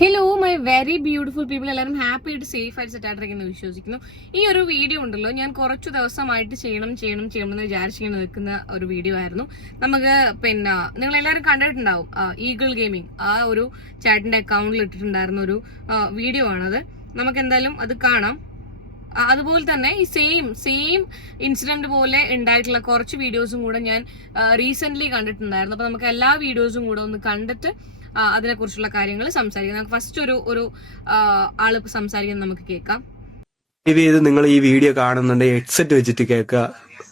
Hello my very beautiful people, എല്ലാവരും happy ആയിട്ട് safe ആയിട്ട് സെറ്റ് ആയിട്ടിരിക്കുന്നു വിശ്വസിക്കുന്നു. ഈ ഒരു വീഡിയോ ഉണ്ടല്ലോ, ഞാൻ കുറച്ചു ദിവസമായിട്ട് ചെയ്യണം എന്ന് വിചാരിച്ചിങ്ങനെ നിൽക്കുന്ന ഒരു വീഡിയോ ആയിരുന്നു. നമുക്ക് നിങ്ങൾ എല്ലാവരും കണ്ടിട്ടുണ്ടാവും, ഈഗിൾ ഗെയിമിംഗ് ആ ഒരു ചാറ്റിന്റെ അക്കൗണ്ടിൽ ഇട്ടിട്ടുണ്ടായിരുന്ന ഒരു വീഡിയോ ആണത്. നമുക്ക് എന്തായാലും അത് കാണാം. അതുപോലെ തന്നെ ഈ സെയിം ഇൻസിഡന്റ് പോലെ ഉണ്ടായിട്ടുള്ള കുറച്ച് വീഡിയോസും കൂടെ ഞാൻ റീസെന്റ് കണ്ടിട്ടുണ്ടായിരുന്നു. അപ്പൊ നമുക്ക് എല്ലാ വീഡിയോസും കൂടെ ഒന്ന് കണ്ടിട്ട് അതിനെ കുറിച്ചുള്ള കാര്യങ്ങൾ സംസാരിക്കാം. നമുക്ക് ഫസ്റ്റ് ഒരു ആള് സംസാരിക്കുന്നത് നമുക്ക് കേൾക്കാം. നിങ്ങൾ ഈ വീഡിയോ കാണുന്നുണ്ട്, ഹെഡ്സെറ്റ് വെച്ചിട്ട് കേൾക്കുക.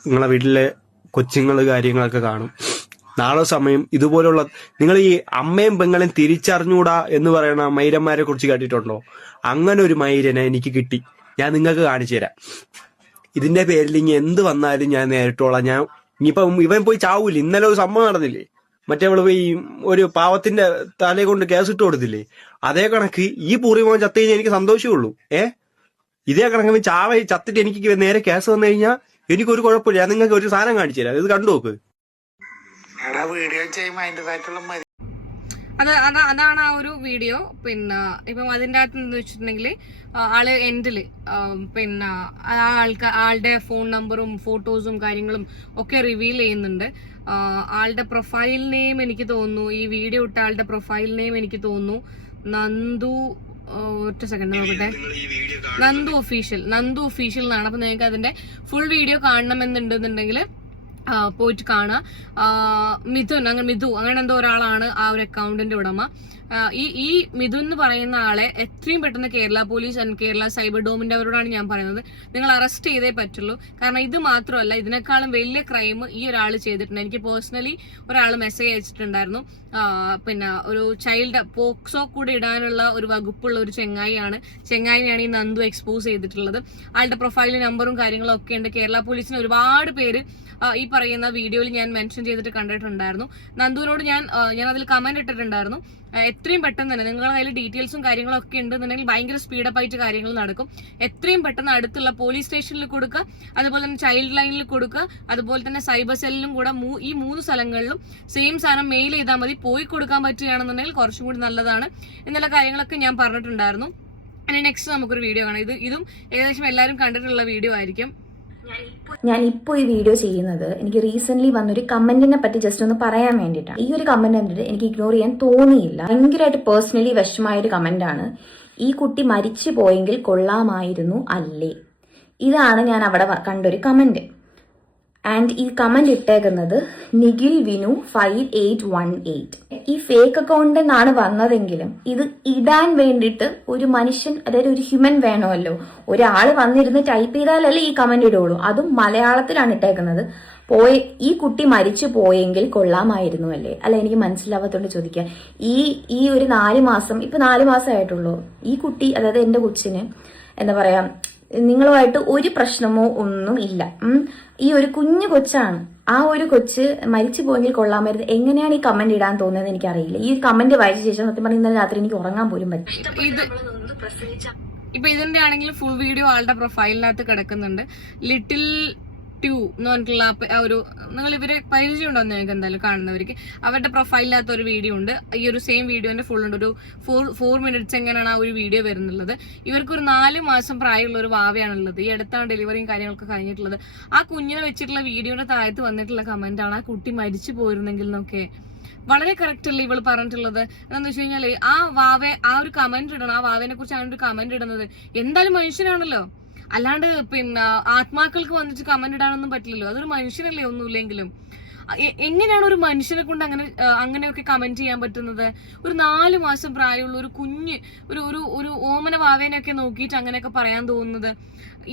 നിങ്ങളെ വീട്ടിലെ കൊച്ചുങ്ങൾ കാര്യങ്ങളൊക്കെ കാണും. നാളെ സമയം ഇതുപോലുള്ള നിങ്ങൾ ഈ അമ്മയും പെങ്ങളെയും തിരിച്ചറിഞ്ഞൂടാ എന്ന് പറയുന്ന മൈരന്മാരെ കുറിച്ച് കേട്ടിട്ടുണ്ടോ? അങ്ങനെ ഒരു മൈരനെ എനിക്ക് കിട്ടി. ഞാൻ നിങ്ങൾക്ക് കാണിച്ചു തരാം. ഇതിന്റെ പേരിൽ ഇനി എന്ത് വന്നാലും ഞാൻ നേരിട്ടോളാം. ഞാൻ ഇനിയിപ്പം ഇവൻ പോയി ചാവൂല. ഇന്നലെ ഒരു സംഭവം നടന്നില്ലേ, മറ്റേ പോയി ഒരു പാവത്തിന്റെ തലയെ കൊണ്ട് കേസിട്ട് കൊടുത്തില്ലേ? അതേ കണക്ക് ഈ പൂർവിമോൻ ചത്തു കഴിഞ്ഞാൽ എനിക്ക് സന്തോഷമേ ഉള്ളൂ. ഇതേ കണക്ക് ചത്തിട്ട് എനിക്ക് നേരെ കേസ് വന്നു കഴിഞ്ഞാൽ എനിക്കൊരു കുഴപ്പമില്ല. ഞാൻ നിങ്ങൾക്ക് ഒരു സാധനം കാണിച്ചു തരാം, ഇത് കണ്ടു നോക്ക്. അതാണ് ആ ഒരു വീഡിയോ. ഇപ്പം അതിൻ്റെ അകത്ത് എന്ന് വെച്ചിട്ടുണ്ടെങ്കിൽ ആള് എൻഡില് ആളുടെ ഫോൺ നമ്പറും ഫോട്ടോസും കാര്യങ്ങളും ഒക്കെ റിവീൽ ചെയ്യുന്നുണ്ട്. ആളുടെ പ്രൊഫൈൽ നെയിം എനിക്ക് തോന്നുന്നു, ഈ വീഡിയോ ഇട്ട ആളുടെ പ്രൊഫൈൽ നെയിം എനിക്ക് തോന്നുന്നു നന്ദു. ഒറ്റ സെക്കൻഡ് നോക്കട്ടെ. നന്ദു ഒഫീഷ്യൽ എന്നാണ്. അപ്പൊ നിങ്ങൾക്ക് അതിന്റെ ഫുൾ വീഡിയോ കാണണമെന്നുണ്ടെന്നുണ്ടെങ്കിൽ പോയിട്ട് കാണുക. മിഥു അങ്ങനെ എന്തോ ഒരാളാണ് ആ ഒരു അക്കൗണ്ടിന്റെ ഉടമ. ഈ മിഥുൻ എന്ന് പറയുന്ന ആളെ എത്രയും പെട്ടെന്ന് Kerala police and Kerala cyber ഡോമിന്റെ അവരോടാണ് ഞാൻ പറയുന്നത്, നിങ്ങൾ അറസ്റ്റ് ചെയ്തേ പറ്റുള്ളൂ. കാരണം ഇത് മാത്രമല്ല, ഇതിനേക്കാളും വലിയ ക്രൈം ഈ ഒരാൾ ചെയ്തിട്ടുണ്ട്. എനിക്ക് പേഴ്സണലി ഒരാൾ മെസ്സേജ് അയച്ചിട്ടുണ്ടായിരുന്നു. ഒരു ചൈൽഡ് പോക്സോ കൂടെ ഇടാനുള്ള ഒരു വകുപ്പുള്ള ഒരു ചെങ്ങായിനെയാണ് ഈ നന്ദു എക്സ്പോസ് ചെയ്തിട്ടുള്ളത്. ആളുടെ പ്രൊഫൈൽ നമ്പറും കാര്യങ്ങളും ഒക്കെ ഉണ്ട്. കേരള പോലീസിന് ഒരുപാട് പേര് ഈ പറയുന്ന വീഡിയോയിൽ ഞാൻ മെൻഷൻ ചെയ്തിട്ട് കണ്ടിട്ടുണ്ടായിരുന്നു. നന്ദുവിനോട് ഞാൻ അതിൽ കമന്റ് ഇട്ടിട്ടുണ്ടായിരുന്നു, എത്രയും പെട്ടെന്ന് തന്നെ നിങ്ങളുടെ കയ്യിൽ ഡീറ്റെയിൽസും കാര്യങ്ങളും ഒക്കെ ഉണ്ടെന്നുണ്ടെങ്കിൽ ഭയങ്കര സ്പീഡപ്പ് ആയിട്ട് കാര്യങ്ങൾ നടക്കും. എത്രയും പെട്ടെന്ന് അടുത്തുള്ള പോലീസ് സ്റ്റേഷനിൽ കൊടുക്കുക, അതുപോലെ തന്നെ ചൈൽഡ് ലൈനിൽ കൊടുക്കുക, അതുപോലെ തന്നെ സൈബർ സെല്ലിലും കൂടെ ഈ 3 സ്ഥലങ്ങളിലും സെയിം സാധനം മെയിൽ ചെയ്താൽ മതി. പോയി കൊടുക്കാൻ പറ്റുകയാണെന്നുണ്ടെങ്കിൽ കുറച്ചും കൂടി നല്ലതാണ് എന്നുള്ള കാര്യങ്ങളൊക്കെ ഞാൻ പറഞ്ഞിട്ടുണ്ടായിരുന്നു. ഇനി നെക്സ്റ്റ് നമുക്കൊരു വീഡിയോ കാണാം. ഇതും ഏകദേശം എല്ലാവരും കണ്ടിട്ടുള്ള വീഡിയോ ആയിരിക്കും. ഞാനിപ്പോൾ ഈ വീഡിയോ ചെയ്യുന്നത് എനിക്ക് റീസെന്റ് വന്നൊരു കമന്റിനെ പറ്റി ജസ്റ്റ് ഒന്ന് പറയാൻ വേണ്ടിയിട്ടാണ്. ഈ ഒരു കമന്റ് കണ്ടിട്ട് എനിക്ക് ഇഗ്നോർ ചെയ്യാൻ തോന്നിയില്ല. ഭയങ്കരമായിട്ട് പേഴ്സണലി വിഷമമായ ഒരു കമന്റാണ്. ഈ കുട്ടി മരിച്ചു പോയെങ്കിൽ കൊള്ളാമായിരുന്നു അല്ലേ? ഇതാണ് ഞാൻ അവിടെ കണ്ടൊരു കമന്റ്. ആൻഡ് ഈ കമന്റ് ഇട്ടേക്കുന്നത് നിഖിൽ വിനു 5818. ഈ ഫേക്ക് അക്കൗണ്ടിൽ നിന്നാണ് വന്നതെങ്കിലും ഇത് ഇടാൻ വേണ്ടിയിട്ട് ഒരു മനുഷ്യൻ, അതായത് ഒരു ഹ്യൂമൻ വേണമല്ലോ. ഒരാൾ വന്നിരുന്ന് ടൈപ്പ് ചെയ്താലല്ലേ ഈ കമന്റ് ഇടുള്ളൂ. അതും മലയാളത്തിലാണ് ഇട്ടേക്കുന്നത്. ഈ കുട്ടി മരിച്ചു പോയെങ്കിൽ കൊള്ളാമായിരുന്നു അല്ലേ? അല്ല, എനിക്ക് മനസ്സിലാവാത്തോണ്ട് ചോദിക്കാം. ഈ ഒരു 4 മാസം, ഇപ്പൊ 4 മാസമായിട്ടുള്ളൂ. ഈ കുട്ടി, അതായത് എന്റെ കൊച്ചിന് എന്താ പറയാ, നിങ്ങളുമായിട്ട് ഒരു പ്രശ്നമോ ഒന്നും ഇല്ല. ഈ ഒരു കുഞ്ഞു കൊച്ചാണ്. ആ ഒരു കൊച്ച് മരിച്ചു പോയെങ്കിൽ കൊള്ളാമായിരുന്നു. എങ്ങനെയാണ് ഈ കമന്റ് ഇടാൻ തോന്നുന്നത് എനിക്കറിയില്ല. ഈ കമന്റ് വായിച്ച ശേഷം സത്യം പറഞ്ഞാൽ ഇന്നലെ രാത്രി എനിക്ക് ഉറങ്ങാൻ പോലും പറ്റും. ഇപ്പൊ ഇതിന്റെ ആണെങ്കിൽ ഫുൾ വീഡിയോ ആളുടെ പ്രൊഫൈലിനകത്ത് കിടക്കുന്നുണ്ട്. ലിറ്റിൽ ട്യൂ എന്ന് പറഞ്ഞിട്ടുള്ള ഒരു, നിങ്ങൾ ഇവരെ പരിചയമുണ്ടോ എന്ന് നിങ്ങൾക്ക് എന്തായാലും കാണുന്നവർക്ക്. അവരുടെ പ്രൊഫൈലിനകത്ത് ഒരു വീഡിയോ ഉണ്ട്. ഈ ഒരു സെയിം വീഡിയോന്റെ ഫുൾ ഉണ്ട്. ഒരു 4 മിനിറ്റ്സ് എങ്ങനെയാണ് ആ ഒരു വീഡിയോ വരുന്നുള്ളത്. ഇവർക്കൊരു 4 മാസം പ്രായമുള്ള ഒരു വാവയാണുള്ളത്. ഈ അടുത്താണ് ഡെലിവറിയും കാര്യങ്ങളൊക്കെ കഴിഞ്ഞിട്ടുള്ളത്. ആ കുഞ്ഞിനെ വെച്ചിട്ടുള്ള വീഡിയോയുടെ താഴത്ത് വന്നിട്ടുള്ള കമന്റ് ആണ്, ആ കുട്ടി മരിച്ചു പോയിരുന്നെങ്കിൽ എന്നൊക്കെ. വളരെ കറക്റ്റ് അല്ലേ ഇവള് പറഞ്ഞിട്ടുള്ളത്? എന്താന്ന് വെച്ച് കഴിഞ്ഞാല് ആ ഒരു കമന്റ് ഇടണം, ആ വാവേനെ കുറിച്ച് അങ്ങനെ ഒരു കമന്റ് ഇടുന്നത്. എന്തായാലും മനുഷ്യനാണല്ലോ, അല്ലാണ്ട് ആത്മാക്കൾക്ക് വന്നിട്ട് കമന്റ് ഇടാനൊന്നും പറ്റില്ലല്ലോ. അതൊരു മനുഷ്യനല്ലേ ഒന്നുമില്ലെങ്കിലും. എങ്ങനെയാണ് ഒരു മനുഷ്യനെ കൊണ്ട് അങ്ങനെയൊക്കെ കമന്റ് ചെയ്യാൻ പറ്റുന്നത്? ഒരു 4 മാസം പ്രായമുള്ള ഒരു കുഞ്ഞ്, ഒരു ഓമന വാവേനെയൊക്കെ നോക്കിയിട്ട് അങ്ങനെയൊക്കെ പറയാൻ തോന്നുന്നത്?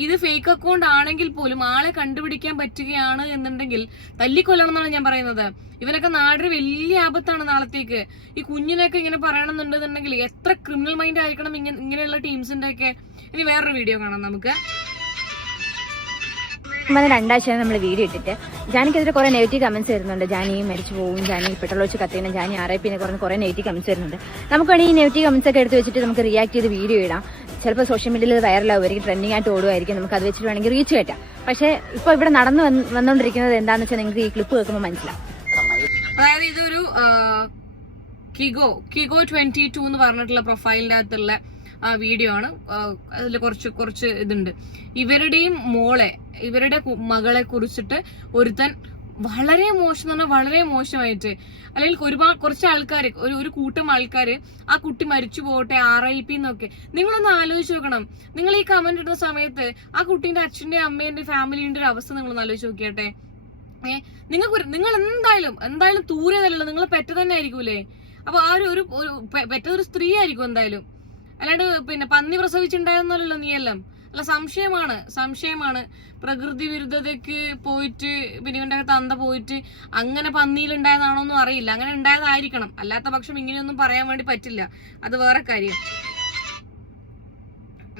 ഇത് ഫേക്ക് അക്കൗണ്ട് ആണെങ്കിൽ പോലും ആളെ കണ്ടുപിടിക്കാൻ പറ്റുകയാണ് എന്നുണ്ടെങ്കിൽ തല്ലിക്കൊല്ലണം എന്നാണ് ഞാൻ പറയുന്നത്. ഇവനൊക്കെ നാടിന് വലിയ ആപത്താണ് നാളത്തേക്ക്. ഈ കുഞ്ഞിനൊക്കെ ഇങ്ങനെ പറയണമെന്നുണ്ടെന്നുണ്ടെങ്കിൽ എത്ര ക്രിമിനൽ മൈൻഡ് ആയിരിക്കണം ഇങ്ങനെയുള്ള ടീംസിന്റെ ഒക്കെ. ഇനി വേറൊരു വീഡിയോ കാണാം നമുക്ക്. 2 നമ്മൾ വീഡിയോ ഇട്ടിട്ട് ജാനിക്കെതിരെ കുറെ നെഗറ്റീവ് കമന്റ്സ് വരുന്നുണ്ട്. ജാനി മരിച്ചു പോകും, ജാനി പെട്രോൾ വെച്ച് കത്തിക്കണം, ജാനി RIP കുറെ നെഗറ്റീവ് കമന്റ്സ് വരുന്നുണ്ട്. നമുക്കാണെങ്കിൽ ഈ നെഗറ്റീവ് കമന്റ്സ് ഒക്കെ എടുത്ത് വെച്ചിട്ട് നമുക്ക് റിയാക്ട് ചെയ്ത് വീഡിയോ ഇടാം. ചിലപ്പോൾ സോഷ്യൽ മീഡിയയിൽ വൈറലാവുമായിരിക്കും, ട്രെൻഡിങ് ആയിട്ട് ഓടുമായിരിക്കും. നമുക്ക് അത് വെച്ചിട്ട് വേണമെങ്കിൽ റീച്ച് കിട്ടാം. പക്ഷേ ഇപ്പോൾ ഇവിടെ വന്നുകൊണ്ടിരിക്കുന്നത് എന്താണെന്ന് വെച്ചാൽ നിങ്ങൾക്ക് ഈ ക്ലിപ്പ് കേൾക്കുമ്പോൾ മനസ്സിലാവും. അതായത് ഇതൊരു കിഗോ 22 എന്ന് പറഞ്ഞിട്ടുള്ള പ്രൊഫൈലിന്റെ അകത്തുള്ള വീഡിയോ ആണ്. അതിൽ കുറച്ച് ഇതുണ്ട്. ഇവരുടെയും ഇവരുടെ മകളെ കുറിച്ചിട്ട് ഒരുത്തൻ വളരെ മോശം എന്ന് പറഞ്ഞാൽ വളരെ മോശമായിട്ട്, അല്ലെങ്കിൽ കുറച്ച് ആൾക്കാർ, ഒരു കൂട്ടം ആൾക്കാര് ആ കുട്ടി മരിച്ചു പോകട്ടെ RIP എന്നൊക്കെ. നിങ്ങളൊന്ന് ആലോചിച്ച് നോക്കണം. നിങ്ങൾ ഈ കമന്റ് ഇടുന്ന സമയത്ത് ആ കുട്ടീന്റെ അച്ഛന്റെ അമ്മേന്റെ ഫാമിലിന്റെ ഒരു അവസ്ഥ നിങ്ങളൊന്ന് ആലോചിച്ച് നോക്കിയാട്ടെ. നിങ്ങൾ എന്തായാലും തൂരതല്ലോ, നിങ്ങൾ പെറ്റ തന്നെ ആയിരിക്കൂലേ? അപ്പൊ ആ ഒരു പെറ്റതൊരു സ്ത്രീ ആയിരിക്കും എന്തായാലും, അല്ലാണ്ട് പിന്നെ പന്നി പ്രസവിച്ചിട്ടുണ്ടായെന്നല്ലോ നീയെല്ലാം. അല്ല, സംശയമാണ്. പ്രകൃതി വിരുദ്ധതയ്ക്ക് പോയിട്ട് പിന്നെ ഇവന്റെ തന്ത പോയിട്ട് അങ്ങനെ പന്നിയിലുണ്ടായതാണോന്നും അറിയില്ല. അങ്ങനെ ഉണ്ടായതായിരിക്കണം, അല്ലാത്ത പക്ഷം ഇങ്ങനെയൊന്നും പറയാൻ വേണ്ടി പറ്റില്ല. അത് വേറെ കാര്യം.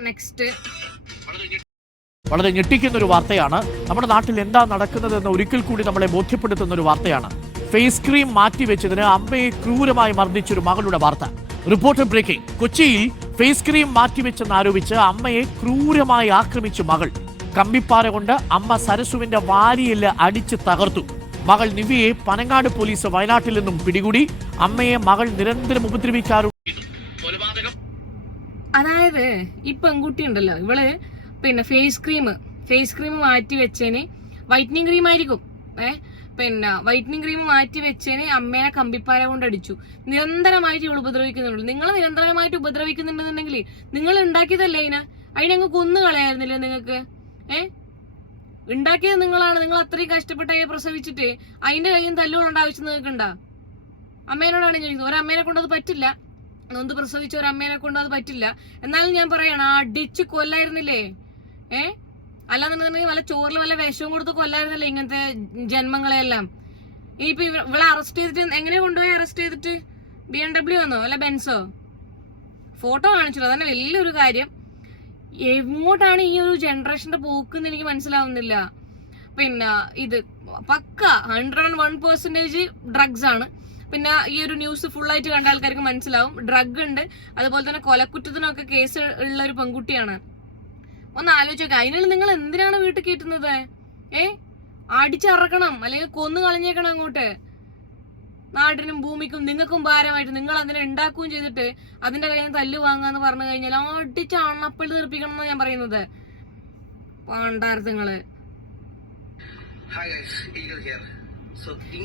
നെക്സ്റ്റ് വളരെ ഞെട്ടിക്കുന്ന ഒരു വാർത്തയാണ്. നമ്മുടെ നാട്ടിൽ എന്താ നടക്കുന്നതെന്ന് ഒരിക്കൽ കൂടി നമ്മളെ ബോധ്യപ്പെടുത്തുന്ന ഒരു വാർത്തയാണ്. ഫേസ് ക്രീം മാറ്റിവെച്ചതിന് അമ്മയെ ക്രൂരമായി മർദ്ദിച്ചൊരു മകളുടെ വാർത്ത. Reporter breaking. കൊച്ചിയിൽ ഫേസ് ക്രീം മാറ്റിവെച്ചെന്നാരോപിച്ച് അമ്മയെ ക്രൂരമായി ആക്രമിച്ചു മകൾ. കമ്പിപ്പാര കൊണ്ട് അമ്മ സരസുവിന്റെ വാരിയെല്ല് അടിച്ച് തകർത്തു. മകൾ നിവിയെ പനങ്ങാട് പോലീസ് വയനാട്ടിൽ നിന്നും പിടികൂടി. അമ്മയെ മകൾ നിരന്തരം ഉപദ്രവിക്കാറുണ്ട്. അതായത് ഈ പെൺകുട്ടി ഉണ്ടല്ലോ, ഇവള് പിന്നെ ഫേസ് ക്രീം മാറ്റി വെച്ചേന് വൈറ്റനിങ് ക്രീം ആയിരിക്കും. പിന്നെ വൈറ്റനിങ് ക്രീം മാറ്റി വെച്ചേന് അമ്മേനെ കമ്പിപ്പാര കൊണ്ട് അടിച്ചു. നിരന്തരമായിട്ട് ഇവൾ ഉപദ്രവിക്കുന്നുള്ളൂ. നിങ്ങൾ നിരന്തരമായിട്ട് ഉപദ്രവിക്കുന്നുണ്ടെന്നുണ്ടെങ്കിൽ നിങ്ങൾ ഉണ്ടാക്കിയതല്ലേ അതിനങ്ങ് കൊന്നു കളയായിരുന്നില്ലേ നിങ്ങൾക്ക്? ഉണ്ടാക്കിയത് നിങ്ങളാണ്. നിങ്ങൾ അത്രയും കഷ്ടപ്പെട്ടായി പ്രസവിച്ചിട്ട് അതിന്റെ കയ്യിൽ തല്ലുകൊണ്ട ആവശ്യം നിങ്ങൾക്കുണ്ടാ? അമ്മേനോടാണ് ചോദിക്കുന്നത്. ഒരമ്മേനെ കൊണ്ടത് പറ്റില്ല, നൊന്ത് പ്രസവിച്ച ഒരമ്മേനെ കൊണ്ട് അത് പറ്റില്ല. എന്നാലും ഞാൻ പറയണം, അടിച്ച് കൊല്ലായിരുന്നില്ലേ? അല്ലാന്നുണ്ടെന്നുണ്ടെങ്കിൽ വല്ല ചോറിൽ വല്ല വിഷവും കൊടുത്ത് കൊല്ലായിരുന്നല്ലേ ഇങ്ങനത്തെ ജന്മങ്ങളെല്ലാം. ഇനിയിപ്പോ ഇവളെ അറസ്റ്റ് ചെയ്തിട്ട് എങ്ങനെ കൊണ്ടുപോയി അറസ്റ്റ് ചെയ്തിട്ട്? BMW വന്നോ അല്ല ബെൻസോ? ഫോട്ടോ കാണിച്ചല്ലോ, അതന്നെ വലിയൊരു കാര്യം. എങ്ങോട്ടാണ് ഈ ഒരു ജനറേഷന്റെ പോക്കെന്ന് എനിക്ക് മനസ്സിലാവുന്നില്ല. പിന്നെ ഇത് പക്ക 101% ഡ്രഗ്സ് ആണ്. പിന്നെ ഈ ഒരു ന്യൂസ് ഫുൾ ആയിട്ട് കണ്ട ആൾക്കാർക്ക് മനസ്സിലാവും ഡ്രഗ് ഉണ്ട്. അതുപോലെ തന്നെ കൊലക്കുറ്റത്തിനൊക്കെ കേസ് ഉള്ള ഒരു പെൺകുട്ടിയാണ്. ഒന്ന് ആലോചിച്ചോക്കെ. അതിനുള്ള നിങ്ങൾ എന്തിനാണ് വീട്ടിൽ കയറ്റുന്നത്? അടിച്ചറക്കണം, അല്ലെങ്കിൽ കൊന്നു കളഞ്ഞേക്കണം അങ്ങോട്ട്. നാടിനും ഭൂമിക്കും നിങ്ങൾക്കും ഭാരമായിട്ട് നിങ്ങൾ അതിനെ ഉണ്ടാക്കുകയും ചെയ്തിട്ട് അതിന്റെ കയ്യിൽ നിന്ന് തല്ല് വാങ്ങാന്ന് പറഞ്ഞു കഴിഞ്ഞാൽ അടിച്ച് അണ്ണപ്പള്ളി തെറിപ്പിക്കണം എന്നാണ് ഞാൻ പറയുന്നത്. പണ്ടാർത്തങ്ങള്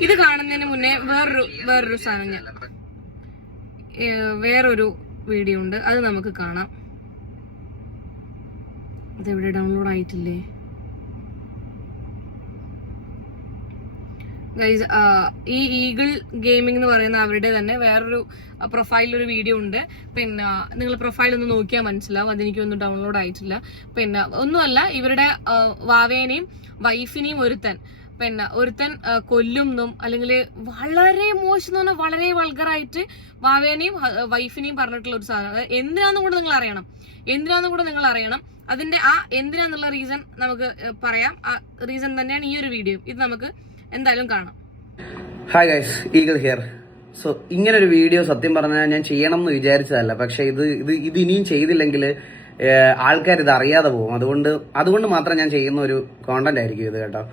ഇത് കാണുന്നതിന് മുന്നേ വേറൊരു സാധനം വേറൊരു വീഡിയോ ഉണ്ട്, അത് നമുക്ക് കാണാം. ഇതെവിടെ ഡൗൺലോഡ് ആയിട്ടില്ലേ ഗൈസ്? ഈ ഈഗിൾ ഗെയിമിംഗ് എന്ന് പറയുന്ന അവരുടെ തന്നെ വേറൊരു പ്രൊഫൈലൊരു വീഡിയോ ഉണ്ട്. പിന്നെ നിങ്ങൾ പ്രൊഫൈൽ ഒന്ന് നോക്കിയാൽ മനസ്സിലാവും. അതെനിക്കൊന്നും ഡൗൺലോഡ് ആയിട്ടില്ല. പിന്നെ ഒന്നുമല്ല, ഇവരുടെ വാവേനെയും വൈഫിനെയും ഒരുത്തൻ കൊല്ലുന്നും അല്ലെങ്കിൽ വളരെ മോശം എന്ന് പറഞ്ഞാൽ വളരെ വൾഗറായിട്ട് വാവേനെയും വൈഫിനെയും പറഞ്ഞിട്ടുള്ള ഒരു സാധനം. എന്തിനാന്നും കൂടെ നിങ്ങൾ അറിയണം. അതിന്റെ ആ എന്തിനാന്നുള്ള റീസൺ നമുക്ക് പറയാം. ആ റീസൺ തന്നെയാണ് ഈ ഒരു വീഡിയോ. ഇത് നമുക്ക് എന്തായാലും കാണാം. Hi guys, eagle here. So ഇങ്ങനൊരു വീഡിയോ സത്യം പറഞ്ഞാൽ ഞാൻ ചെയ്യണം എന്ന് വിചാരിച്ചതല്ല. പക്ഷെ ഇത് ഇനിയും ചെയ്തില്ലെങ്കിൽ ആൾക്കാർ ഇത് അറിയാതെ പോകും. അതുകൊണ്ട് മാത്രം ഞാൻ ചെയ്യുന്ന ഒരു കോണ്ടന്റ് ആയിരിക്കും ഇത് കേട്ടോ.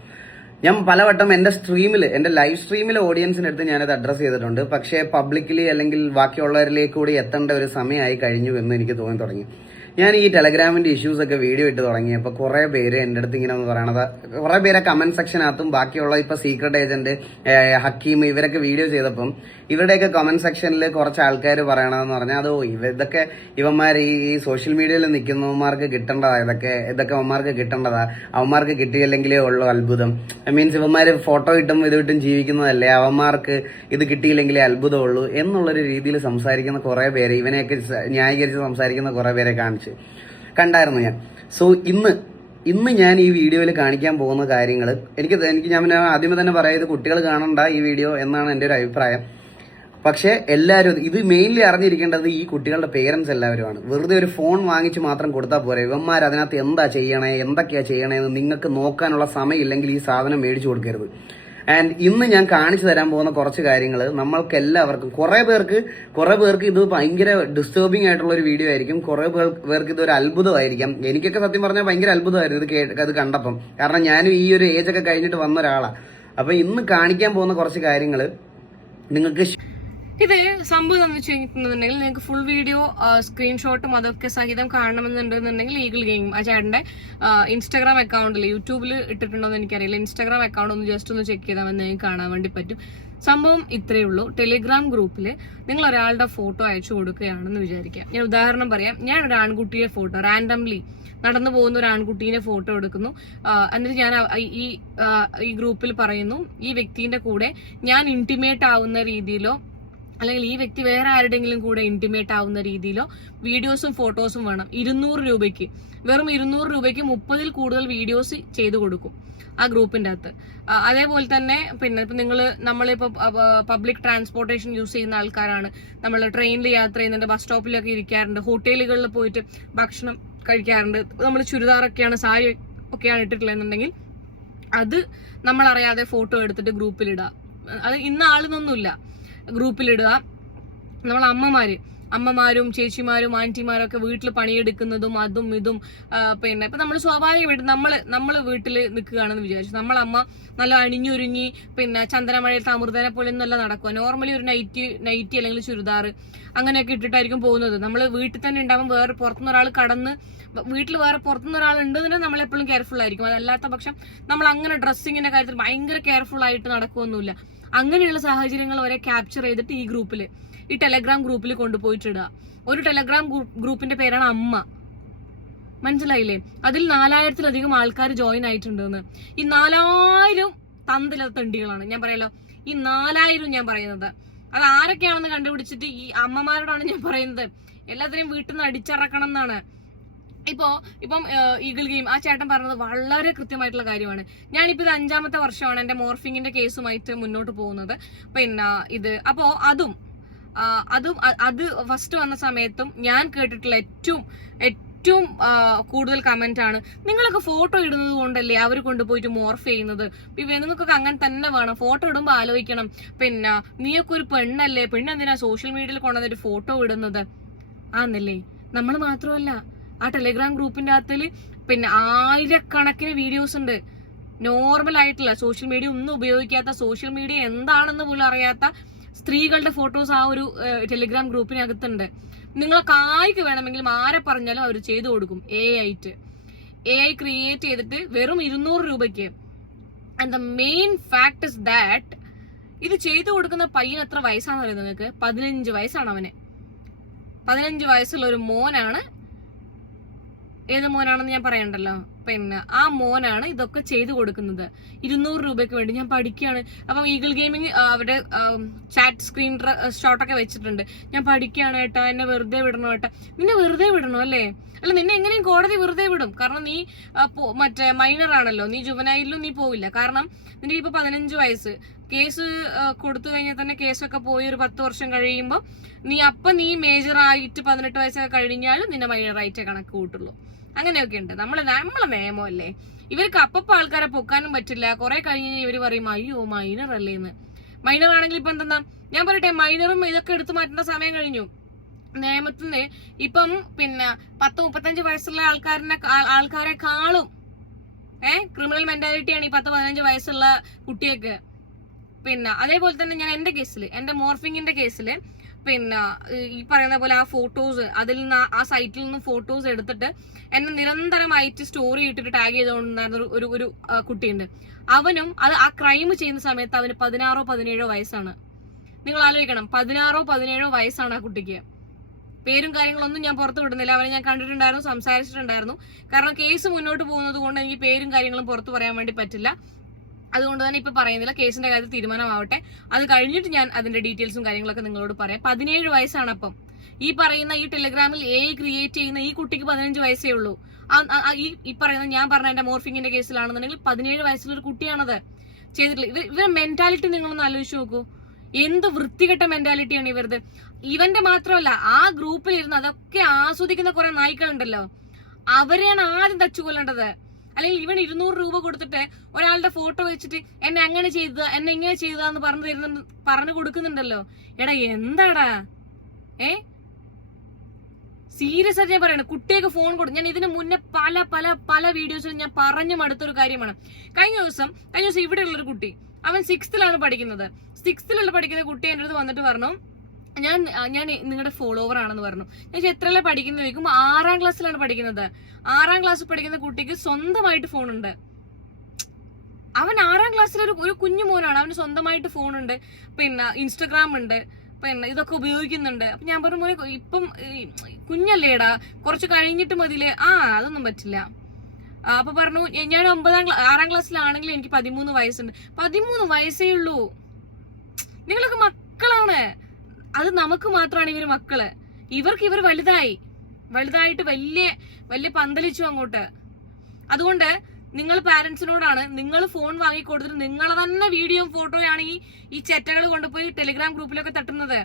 ഞാൻ പലവട്ടം എന്റെ ലൈവ് സ്ട്രീമിലെ ഓഡിയൻസിന്റെ അടുത്ത് ഞാനത് അഡ്രസ്സ് ചെയ്തിട്ടുണ്ട്. പക്ഷേ പബ്ലിക്കലി അല്ലെങ്കിൽ ബാക്കിയുള്ളവരിലേക്ക് കൂടി എത്തേണ്ട ഒരു സമയമായി കഴിഞ്ഞു എന്ന് എനിക്ക് തോന്നി തുടങ്ങി. ഞാൻ ഈ ടെലഗ്രാമിന്റെ ഇഷ്യൂസ് ഒക്കെ വീഡിയോ ഇട്ട് തുടങ്ങിയപ്പോൾ കുറെ പേര് എൻ്റെ അടുത്ത് ഇങ്ങനെ പറയണത്, കുറെ പേരെ കമന്റ് സെക്ഷനകത്തും ബാക്കിയുള്ള ഇപ്പൊ സീക്രട്ട് ഏജന്റ് ഹക്കീം ഇവരൊക്കെ വീഡിയോ ചെയ്തപ്പം ഇവരുടെയൊക്കെ കമന്റ് സെക്ഷനിൽ കുറച്ച് ആൾക്കാർ പറയണതെന്ന് പറഞ്ഞാൽ ഇതൊക്കെ ഇവന്മാർ ഈ സോഷ്യൽ മീഡിയയിൽ നിൽക്കുന്നവന്മാർക്ക് കിട്ടേണ്ടതാ, ഇതൊക്കെ അവന്മാർക്ക് കിട്ടേണ്ടതാ, അവന്മാർക്ക് കിട്ടിയില്ലെങ്കിലേ ഉള്ളൂ അത്ഭുതം. മീൻസ് ഇവന്മാർ ഫോട്ടോ ഇട്ടും ഇട്ടും ജീവിക്കുന്നതല്ലേ, അവന്മാർക്ക് ഇത് കിട്ടിയില്ലെങ്കിലേ അത്ഭുതമുള്ളൂ എന്നുള്ളൊരു രീതിയിൽ സംസാരിക്കുന്ന കുറെ പേര്, ഇവനെയൊക്കെ ന്യായീകരിച്ച് സംസാരിക്കുന്ന കുറെ പേരെ കണ്ടായിരുന്നു ഞാൻ. സോ ഇന്ന് ഞാൻ ഈ വീഡിയോയിൽ കാണിക്കാൻ പോകുന്ന കാര്യങ്ങൾ ഞാൻ ആദ്യമേ തന്നെ പറയാം, ഇത് കുട്ടികൾ കാണണ്ട ഈ വീഡിയോ എന്നാണ് എൻ്റെ ഒരു അഭിപ്രായം. പക്ഷെ എല്ലാവരും ഇത് മെയിൻലി അറിഞ്ഞിരിക്കേണ്ടത് ഈ കുട്ടികളുടെ പേരൻസ് എല്ലാവരുമാണ്. വെറുതെ ഒരു ഫോൺ വാങ്ങിച്ച് മാത്രം കൊടുത്താൽ പോരെ. ഇവന്മാർ അതിനകത്ത് എന്തൊക്കെയാ ചെയ്യണേന്ന് നിങ്ങൾക്ക് നോക്കാനുള്ള സമയമില്ലെങ്കിൽ ഈ സാധനം മേടിച്ചു കൊടുക്കരുത്. ആൻഡ് ഇന്ന് ഞാൻ കാണിച്ചു തരാൻ പോകുന്ന കുറച്ച് കാര്യങ്ങൾ നമ്മൾക്ക് എല്ലാവർക്കും കുറെ പേർക്ക് ഇത് ഭയങ്കര ഡിസ്റ്റർബിംഗ് ആയിട്ടുള്ള ഒരു വീഡിയോ ആയിരിക്കും. കുറെ പേർക്ക് ഇതൊരു അത്ഭുതമായിരിക്കാം. എനിക്കൊക്കെ സത്യം പറഞ്ഞാൽ ഭയങ്കര അത്ഭുതമായിരുന്നു ഇത് കണ്ടപ്പം. കാരണം ഞാനും ഈ ഒരു ഏജ് ഒക്കെ കഴിഞ്ഞിട്ട് വന്ന ഒരാളാണ്. അപ്പൊ ഇന്ന് കാണിക്കാൻ പോകുന്ന കുറച്ച് കാര്യങ്ങൾ നിങ്ങൾക്ക് ഇത് സംഭവം എന്ന് വെച്ചിട്ടുണ്ടെങ്കിൽ നിങ്ങൾക്ക് ഫുൾ വീഡിയോ സ്ക്രീൻഷോട്ടും അതൊക്കെ സഹിതം കാണണമെന്നുണ്ടെന്നുണ്ടെങ്കിൽ ഈഗിൾ ഗെയിം ആ ചേട്ടന്റെ ഇൻസ്റ്റാഗ്രാം അക്കൗണ്ടിൽ യൂട്യൂബിൽ ഇട്ടിട്ടുണ്ടോന്ന് എനിക്കറിയില്ല. ഇൻസ്റ്റാഗ്രാം അക്കൗണ്ട് ഒന്ന് ജസ്റ്റ് ഒന്ന് ചെക്ക് ചെയ്താൽ നിങ്ങൾക്ക് കാണാൻ വേണ്ടി പറ്റും. സംഭവം ഇത്രയേ ഉള്ളൂ. ടെലിഗ്രാം ഗ്രൂപ്പിൽ നിങ്ങൾ ഒരാളുടെ ഫോട്ടോ അയച്ചു കൊടുക്കുകയാണെന്ന് വിചാരിക്കാം. ഞാൻ ഉദാഹരണം പറയാം. ഞാൻ ഒരു ആൺകുട്ടിയെ ഫോട്ടോ റാൻഡംലി നടന്നു പോകുന്ന ഒരു ആൺകുട്ടീനെ ഫോട്ടോ എടുക്കുന്നു. എന്നിട്ട് ഞാൻ ഈ ഗ്രൂപ്പിൽ പറയുന്നു, ഈ വ്യക്തിന്റെ കൂടെ ഞാൻ ഇന്റിമേറ്റ് ആവുന്ന രീതിയിലോ അല്ലെങ്കിൽ ഈ വ്യക്തി വേറെ ആരുടെങ്കിലും കൂടെ ഇന്റിമേറ്റ് ആവുന്ന രീതിയിലോ വീഡിയോസും ഫോട്ടോസും വേണം. 200 രൂപയ്ക്ക്, വെറും 200 രൂപയ്ക്ക് 30-ൽ കൂടുതൽ വീഡിയോസ് ചെയ്തു കൊടുക്കും ആ ഗ്രൂപ്പിന്റെ അകത്ത്. അതേപോലെ തന്നെ പിന്നെ ഇപ്പൊ നമ്മളിപ്പോ പബ്ലിക് ട്രാൻസ്പോർട്ടേഷൻ യൂസ് ചെയ്യുന്ന ആൾക്കാരാണ്, നമ്മൾ ട്രെയിനിൽ യാത്ര ചെയ്യുന്നുണ്ട്, ബസ് സ്റ്റോപ്പിലൊക്കെ ഇരിക്കാറുണ്ട്, ഹോട്ടലുകളിൽ പോയിട്ട് ഭക്ഷണം കഴിക്കാറുണ്ട്, നമ്മൾ ചുരിദാറൊക്കെയാണ് സാരി ഒക്കെയാണ് ഇട്ടിട്ടില്ലെന്നുണ്ടെങ്കിൽ അത് നമ്മളറിയാതെ ഫോട്ടോ എടുത്തിട്ട് ഗ്രൂപ്പിലിടുക. അത് ഇന്ന ആളെന്നൊന്നുമില്ല, ഗ്രൂപ്പിലിടുക. നമ്മൾ അമ്മമാരും ചേച്ചിമാരും ആന്റിമാരും ഒക്കെ വീട്ടിൽ പണിയെടുക്കുന്നതും അതും ഇതും പിന്നെ ഇപ്പൊ നമ്മൾ സ്വാഭാവികമായിട്ട് നമ്മള് വീട്ടിൽ നിൽക്കുകയാണെന്ന് വിചാരിച്ചു. നമ്മളമ്മ നല്ല അണിഞ്ഞൊരുങ്ങി പിന്നെ ചന്ദനമഴയിൽ അമൃതനെ പോലെ ഒന്നല്ല നടക്കുക. നോർമലി ഒരു നൈറ്റി അല്ലെങ്കിൽ ചുരിദാർ അങ്ങനെയൊക്കെ ഇട്ടിട്ടായിരിക്കും പോകുന്നത്. നമ്മൾ വീട്ടിൽ തന്നെ ഉണ്ടാകുമ്പോൾ വേറെ പുറത്തുനിന്ന് ഒരാൾ വീട്ടിൽ വേറെ പുറത്തുനിന്ന് ഒരാൾ ഉണ്ടെന്ന് നമ്മൾ എപ്പോഴും കെയർഫുൾ ആയിരിക്കും. അതല്ലാത്ത പക്ഷം നമ്മൾ അങ്ങനെ ഡ്രസ്സിങ്ങിന്റെ കാര്യത്തിൽ ഭയങ്കര കെയർഫുൾ ആയിട്ട് നടക്കുകയൊന്നുമില്ല. അങ്ങനെയുള്ള സാഹചര്യങ്ങൾ വരെ ക്യാപ്ചർ ചെയ്തിട്ട് ഈ ടെലഗ്രാം ഗ്രൂപ്പിൽ കൊണ്ടുപോയിട്ടിടുക. ഒരു ടെലഗ്രാം ഗ്രൂപ്പിന്റെ പേരാണ് അമ്മ. മനസ്സിലായില്ലേ? അതിൽ 4000-ലധികം ആൾക്കാർ ജോയിൻ ആയിട്ടുണ്ടെന്ന്. ഈ 4000 തന്തില തെണ്ടികളാണ്. ഞാൻ പറയല്ലോ, ഈ 4000 ഞാൻ പറയുന്നത് അത് ആരൊക്കെയാണെന്ന് കണ്ടുപിടിച്ചിട്ട് ഈ അമ്മമാരോടാണ് ഞാൻ പറയുന്നത്. എല്ലാത്തിനെയും വീട്ടിൽ നിന്ന് അടിച്ചിറക്കണം എന്നാണ്. ഇപ്പം ഈഗിൾ ഗെയിം ആ ചേട്ടൻ പറഞ്ഞത് വളരെ കൃത്യമായിട്ടുള്ള കാര്യമാണ്. ഞാനിപ്പോ ഇത് 5ാമത്തെ വർഷമാണ് എന്റെ മോർഫിങ്ങിന്റെ കേസുമായിട്ട് മുന്നോട്ട് പോകുന്നത്. പിന്നെ അപ്പോ അത് ഫസ്റ്റ് വന്ന സമയത്തും ഞാൻ കേട്ടിട്ടുള്ള ഏറ്റവും കൂടുതൽ കമന്റ് ആണ്, നിങ്ങളൊക്കെ ഫോട്ടോ ഇടുന്നത് കൊണ്ടല്ലേ അവർ കൊണ്ടുപോയിട്ട് മോർഫ് ചെയ്യുന്നത്, നിങ്ങൾക്കൊക്കെ അങ്ങനെ തന്നെ വേണം, ഫോട്ടോ ഇടുമ്പോൾ ആലോചിക്കണം, പിന്നെ നീയൊക്കെ ഒരു പെണ്ണല്ലേ, പെണ്ണെന്തിനാ സോഷ്യൽ മീഡിയയിൽ കൊണ്ടുവന്നിട്ട് ഫോട്ടോ ഇടുന്നത് ആന്നല്ലേ. നമ്മൾ മാത്രമല്ല, ആ ടെലിഗ്രാം ഗ്രൂപ്പിന്റെ അകത്തില് പിന്നെ 1000-കണക്കിന് വീഡിയോസ് ഉണ്ട്. നോർമൽ ആയിട്ടുള്ള സോഷ്യൽ മീഡിയ ഒന്നും ഉപയോഗിക്കാത്ത, സോഷ്യൽ മീഡിയ എന്താണെന്ന് പോലും അറിയാത്ത സ്ത്രീകളുടെ ഫോട്ടോസ് ആ ഒരു ടെലിഗ്രാം ഗ്രൂപ്പിനകത്തുണ്ട്. നിങ്ങൾക്ക് ആർക്ക് വേണമെങ്കിലും ആരെ പറഞ്ഞാലും അവർ ചെയ്തു കൊടുക്കും. AI ക്രിയേറ്റ് ചെയ്തിട്ട് വെറും 200 രൂപയ്ക്ക്. And the main fact is that ഇത് ചെയ്തു കൊടുക്കുന്ന പയ്യൻ എത്ര വയസ്സാണെന്ന് അറിയാം നിങ്ങൾക്ക്? 15 വയസ്സാണ് അവന്. 15 വയസ്സുള്ള ഒരു മോനാണ്. ഏത് മോനാണെന്ന് ഞാൻ പറയണ്ടല്ലോ. പിന്നെ ആ മോനാണ് ഇതൊക്കെ ചെയ്തു കൊടുക്കുന്നത് 200 രൂപയ്ക്ക് വേണ്ടി. ഞാൻ പഠിക്കുകയാണ്. അപ്പം ഈഗിൾ ഗെയിമിങ് അവരുടെ ചാറ്റ് സ്ക്രീൻ ഷോട്ടൊക്കെ വെച്ചിട്ടുണ്ട്. ഞാൻ പഠിക്കുകയാണ് ഏട്ടാ, എന്നെ വെറുതെ വിടണോ ഏട്ടാ. നിന്നെ വെറുതെ വിടണോ അല്ലേ? അല്ല, നിന്നെ എങ്ങനെയും കോടതി വെറുതെ വിടും. കാരണം നീ മറ്റേ മൈനർ ആണല്ലോ, നീ ജുവനൈലിലും നീ പോവില്ല. കാരണം നിനക്ക് ഇപ്പൊ 15 വയസ്സ്. കേസ് കൊടുത്തു കഴിഞ്ഞാൽ തന്നെ കേസൊക്കെ പോയി ഒരു 10 വർഷം കഴിയുമ്പോൾ നീ മേജർ ആയിട്ട് 18 വയസ്സൊക്കെ കഴിഞ്ഞാലും നിന്നെ മൈനർ ആയിട്ടേ കണക്ക് കൂട്ടുള്ളൂ. അങ്ങനെയൊക്കെ ഉണ്ട്. നമ്മളെ നിയമമല്ലേ. ഇവർക്ക് അപ്പപ്പോ ആൾക്കാരെ പൊക്കാനും പറ്റില്ല. കുറെ കഴിഞ്ഞ് ഇവര് പറയും അയ്യോ മൈനർ അല്ലേന്ന്. മൈനർ ആണെങ്കിൽ ഇപ്പൊ എന്താ ഞാൻ പറയട്ടെ, മൈനറും ഇതൊക്കെ എടുത്തു മാറ്റേണ്ട സമയം കഴിഞ്ഞു. നിയമത്തിന് ഇപ്പം പിന്നെ 10-35 വയസ്സുള്ള ആൾക്കാരെക്കാളും ക്രിമിനൽ മെന്റാലിറ്റിയാണ് ഈ 10-15 വയസ്സുള്ള കുട്ടിയൊക്കെ. പിന്നെ അതേപോലെ തന്നെ ഞാൻ എന്റെ മോർഫിങ്ങിന്റെ കേസില് പിന്നെ ഈ പറയുന്ന പോലെ ആ ഫോട്ടോസ് അതിൽ നിന്ന് ആ സൈറ്റിൽ നിന്ന് ഫോട്ടോസ് എടുത്തിട്ട് എന്നെ നിരന്തരമായിട്ട് സ്റ്റോറി ഇട്ടിട്ട് ടാഗ് ചെയ്തുകൊണ്ടിരുന്ന ഒരു കുട്ടിയുണ്ട്. അവനും ആ ക്രൈം ചെയ്യുന്ന സമയത്ത് അവന് 16-17 വയസ്സാണ്. നിങ്ങൾ ആലോചിക്കണം, 16-17 വയസ്സാണ് ആ കുട്ടിക്ക്. പേരും കാര്യങ്ങളൊന്നും ഞാൻ പുറത്തു വിടുന്നില്ല. അവനെ ഞാൻ കണ്ടിട്ടുണ്ടായിരുന്നു, സംസാരിച്ചിട്ടുണ്ടായിരുന്നു. കാരണം കേസ് മുന്നോട്ട് പോകുന്നത് കൊണ്ട് എനിക്ക് പേരും കാര്യങ്ങളും പുറത്തു പറയാൻ വേണ്ടി പറ്റില്ല. അതുകൊണ്ട് തന്നെ ഇപ്പൊ പറയുന്നില്ല. കേസിന്റെ കാര്യത്തിൽ തീരുമാനമാവട്ടെ, അത് കഴിഞ്ഞിട്ട് ഞാൻ അതിന്റെ ഡീറ്റെയിൽസും കാര്യങ്ങളൊക്കെ നിങ്ങളോട് പറയാം. 17 വയസ്സാണ്. അപ്പം ഈ പറയുന്ന ഈ ടെലിഗ്രാമിൽ AI ക്രിയേറ്റ് ചെയ്യുന്ന ഈ കുട്ടിക്ക് 15 വയസ്സേ ഉള്ളൂ. ഈ പറയുന്ന ഞാൻ പറഞ്ഞ എന്റെ മോർഫിങ്ങിന്റെ കേസിലാണെന്നുണ്ടെങ്കിൽ 17 വയസ്സുള്ള ഒരു കുട്ടിയാണത് ചെയ്തിട്ടില്ല. ഇവരുടെ മെന്റാലിറ്റി നിങ്ങളൊന്ന് ആലോചിച്ച് നോക്കൂ. എന്ത് വൃത്തികെട്ട മെന്റാലിറ്റിയാണ് ഇവരത്. ഇവന്റെ മാത്രമല്ല, ആ ഗ്രൂപ്പിൽ ഇരുന്ന് അതൊക്കെ ആസ്വദിക്കുന്ന കുറെ നായ്ക്കളുണ്ടല്ലോ, അവരെയാണ് ആദ്യം തച്ചുകൊല്ലേണ്ടത്. അല്ലെങ്കിൽ ഇവൻ 200 രൂപ കൊടുത്തിട്ട് ഒരാളുടെ ഫോട്ടോ വെച്ചിട്ട് എന്നെ അങ്ങനെ ചെയ്തത്, എന്നെ ഇങ്ങനെ ചെയ്തതാന്ന് പറഞ്ഞു കൊടുക്കുന്നുണ്ടല്ലോ. എടാ എന്താടാ സീരിയസ് ആയിട്ട് ഞാൻ പറയണേ. കുട്ടിയൊക്കെ ഫോൺ കൊടുക്കും. ഞാൻ ഇതിന് മുന്നേ പല പല പല വീഡിയോസിലും ഞാൻ പറഞ്ഞു മടുത്തൊരു കാര്യമാണ്. കഴിഞ്ഞ ദിവസം ഇവിടെ ഉള്ളൊരു കുട്ടി, അവൻ 6th പഠിക്കുന്നത്. 6th പഠിക്കുന്ന കുട്ടി എൻ്റെ അടുത്ത് വന്നിട്ട് പറഞ്ഞു, ഞാൻ നിങ്ങളുടെ ഫോളോവർ ആണെന്ന് പറഞ്ഞു. ഞാൻ എത്രയല്ലേ പഠിക്കുന്നത് ചോദിക്കുമ്പോൾ 6ാം ക്ലാസ്സിലാണ് പഠിക്കുന്നത്. 6ാം ക്ലാസ്സിൽ പഠിക്കുന്ന കുട്ടിക്ക് സ്വന്തമായിട്ട് ഫോണുണ്ട്. അവൻ 6ാം ക്ലാസ്സിലെ ഒരു കുഞ്ഞു മോനാണ്. അവന് സ്വന്തമായിട്ട് ഫോണുണ്ട്, പിന്നെ ഇൻസ്റ്റഗ്രാം ഉണ്ട്, പിന്നെ ഇതൊക്കെ ഉപയോഗിക്കുന്നുണ്ട്. അപ്പൊ ഞാൻ പറഞ്ഞു, മോനെ ഇപ്പം കുഞ്ഞല്ലേടാ, കുറച്ച് കഴിഞ്ഞിട്ട് മതിയില്ലേ? അതൊന്നും പറ്റില്ല. അപ്പൊ പറഞ്ഞു, ഞാൻ 6ാം ക്ലാസ്സിലാണെങ്കിൽ എനിക്ക് 13 വയസ്സുണ്ട്. 13 വയസ്സേ ഉള്ളൂ. നിങ്ങളൊക്കെ മക്കളാണ്. അത് നമുക്ക് മാത്രമാണ് ഇവര് മക്കള്. ഇവർ വലുതായിട്ട് വലിയ പന്തലിച്ചു അങ്ങോട്ട്. അതുകൊണ്ട് നിങ്ങൾ പാരന്റ്സിനോടാണ്, നിങ്ങൾ ഫോൺ വാങ്ങിക്കൊടുത്തിട്ട് നിങ്ങളെ തന്നെ വീഡിയോയും ഫോട്ടോയാണ് ഈ ചെറ്റകൾ കൊണ്ടുപോയി ടെലിഗ്രാം ഗ്രൂപ്പിലൊക്കെ തട്ടുന്നത്.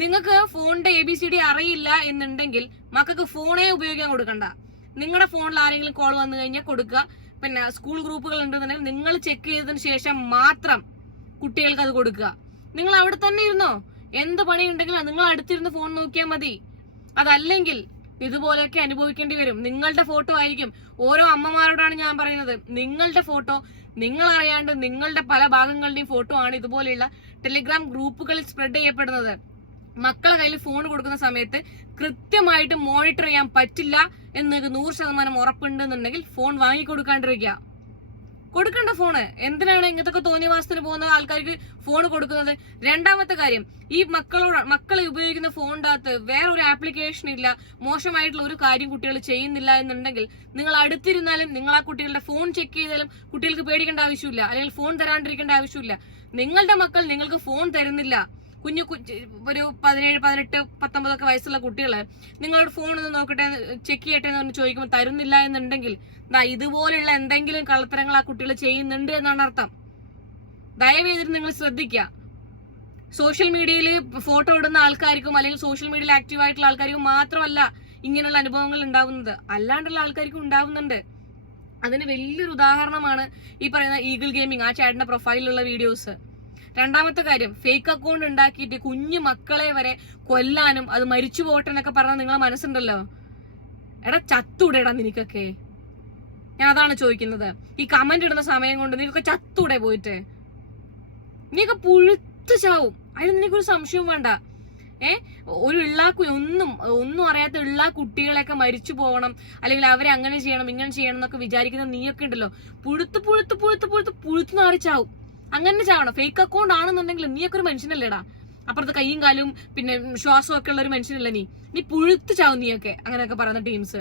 നിങ്ങൾക്ക് ഫോണിന്റെ ABCD അറിയില്ല എന്നുണ്ടെങ്കിൽ മക്കൾക്ക് ഫോണേ ഉപയോഗിക്കാൻ കൊടുക്കണ്ട. നിങ്ങളുടെ ഫോണിൽ ആരെങ്കിലും കോൾ വന്നു കഴിഞ്ഞാൽ കൊടുക്കുക. പിന്നെ സ്കൂൾ ഗ്രൂപ്പുകൾ ഉണ്ടെന്നുണ്ടെങ്കിൽ നിങ്ങൾ ചെക്ക് ചെയ്തതിന് ശേഷം മാത്രം കുട്ടികൾക്ക് അത് കൊടുക്കുക. നിങ്ങൾ അവിടെ തന്നെ ഇരുന്നോ, എന്ത് പണിയുണ്ടെങ്കിലും നിങ്ങൾ അടുത്തിരുന്ന് ഫോൺ നോക്കിയാൽ മതി. അതല്ലെങ്കിൽ ഇതുപോലെയൊക്കെ അനുഭവിക്കേണ്ടി വരും. നിങ്ങളുടെ ഫോട്ടോ ആയിരിക്കും. ഓരോ അമ്മമാരോടാണ് ഞാൻ പറയുന്നത്, നിങ്ങളുടെ ഫോട്ടോ നിങ്ങൾ അറിയാണ്ട് നിങ്ങളുടെ പല ഭാഗങ്ങളുടെയും ഫോട്ടോ ആണ് ഇതുപോലെയുള്ള ടെലിഗ്രാം ഗ്രൂപ്പുകളിൽ സ്പ്രെഡ് ചെയ്യപ്പെടുന്നത്. മക്കളെ കയ്യിൽ ഫോൺ കൊടുക്കുന്ന സമയത്ത് കൃത്യമായിട്ട് മോണിറ്റർ ചെയ്യാൻ പറ്റില്ല എന്ന് 100% ഉറപ്പുണ്ടെന്നുണ്ടെങ്കിൽ ഫോൺ വാങ്ങിക്കൊടുക്കാണ്ടിരിക്കുക. കൊടുക്കണ്ട ഫോണ്. എന്തിനാണ് ഇങ്ങനത്തെ തോന്നിയവാസത്തിന് പോകുന്ന ആൾക്കാർക്ക് ഫോൺ കൊടുക്കുന്നത്? രണ്ടാമത്തെ കാര്യം, ഈ മക്കളെ ഉപയോഗിക്കുന്ന ഫോണിന്റെ അകത്ത് വേറെ ഒരു ആപ്ലിക്കേഷൻ ഇല്ല, മോശമായിട്ടുള്ള ഒരു കാര്യം കുട്ടികൾ ചെയ്യുന്നില്ല എന്നുണ്ടെങ്കിൽ നിങ്ങൾ അടുത്തിരുന്നാലും നിങ്ങൾ ആ കുട്ടികളുടെ ഫോൺ ചെക്ക് ചെയ്താലും കുട്ടികൾക്ക് പേടിക്കേണ്ട ആവശ്യമില്ല, അല്ലെങ്കിൽ ഫോൺ തരാണ്ടിരിക്കേണ്ട ആവശ്യമില്ല. നിങ്ങളുടെ മക്കൾ നിങ്ങൾക്ക് ഫോൺ തരുന്നില്ല. ഒരു 17, 18, 19 വയസ്സുള്ള കുട്ടികള് നിങ്ങളോട് ഫോൺ ഒന്ന് നോക്കട്ടെ, ചെക്ക് ചെയ്യട്ടെ എന്ന് പറഞ്ഞ് ചോദിക്കുമ്പോൾ തരുന്നില്ല എന്നുണ്ടെങ്കിൽ ഇതുപോലെയുള്ള എന്തെങ്കിലും കള്ളത്തരങ്ങൾ ആ കുട്ടികൾ ചെയ്യുന്നുണ്ട് എന്നാണ് അർത്ഥം. ദയവേതിട്ട് നിങ്ങൾ ശ്രദ്ധിക്കുക. സോഷ്യൽ മീഡിയയിൽ ഫോട്ടോ ഇടുന്ന ആൾക്കാർക്കും അല്ലെങ്കിൽ സോഷ്യൽ മീഡിയയിൽ ആക്റ്റീവ് ആയിട്ടുള്ള ആൾക്കാർക്കും മാത്രമല്ല ഇങ്ങനെയുള്ള അനുഭവങ്ങൾ ഉണ്ടാവുന്നത്, അല്ലാണ്ടുള്ള ആൾക്കാർക്കും ഉണ്ടാവുന്നുണ്ട്. അതിന് വലിയൊരു ഉദാഹരണമാണ് ഈ പറയുന്ന ഈഗിൾ ഗെയിമിംഗ്, ആ ചേട്ടന്റെ പ്രൊഫൈലിലുള്ള വീഡിയോസ്. രണ്ടാമത്തെ കാര്യം, ഫേക്ക് അക്കൗണ്ട് ഉണ്ടാക്കിയിട്ട് കുഞ്ഞു മക്കളെ വരെ കൊല്ലാനും അത് മരിച്ചു പോട്ടെ എന്നൊക്കെ പറഞ്ഞാൽ നിങ്ങളെ മനസ്സുണ്ടല്ലോ. എടാ ചത്തൂടെടാ നിനക്കൊക്കെ. ഞാൻ അതാണ് ചോദിക്കുന്നത്. ഈ കമന്റ് ഇടുന്ന സമയം കൊണ്ട് നിനക്കൊക്കെ ചത്തൂടെ പോയിട്ട്? നീയൊക്കെ പുഴുത്ത് ചാവും, അതിന് നിനക്കൊരു സംശയവും വേണ്ട. ഒരു ഒന്നും അറിയാത്ത കുട്ടികളെയൊക്കെ മരിച്ചു പോകണം, അല്ലെങ്കിൽ അവരെ അങ്ങനെ ചെയ്യണം ഇങ്ങനെ ചെയ്യണം എന്നൊക്കെ വിചാരിക്കുന്ന നീയൊക്കെ ഉണ്ടല്ലോ, പുഴുത്ത് നാറിച്ചാവും. അങ്ങനെ ചാവണം. ഫേക്ക് അക്കൗണ്ട് ആണെന്നുണ്ടെങ്കിൽ നീയൊക്കെ ഒരു മനുഷ്യനല്ലേടാ. അപ്പുറത്ത് കൈയും കാലും പിന്നെ ശ്വാസവും ഒക്കെ ഉള്ള ഒരു മനുഷ്യനല്ല നീ പുഴുത്ത് ചാവും നീയൊക്കെ അങ്ങനെയൊക്കെ പറയുന്ന ടീംസ്.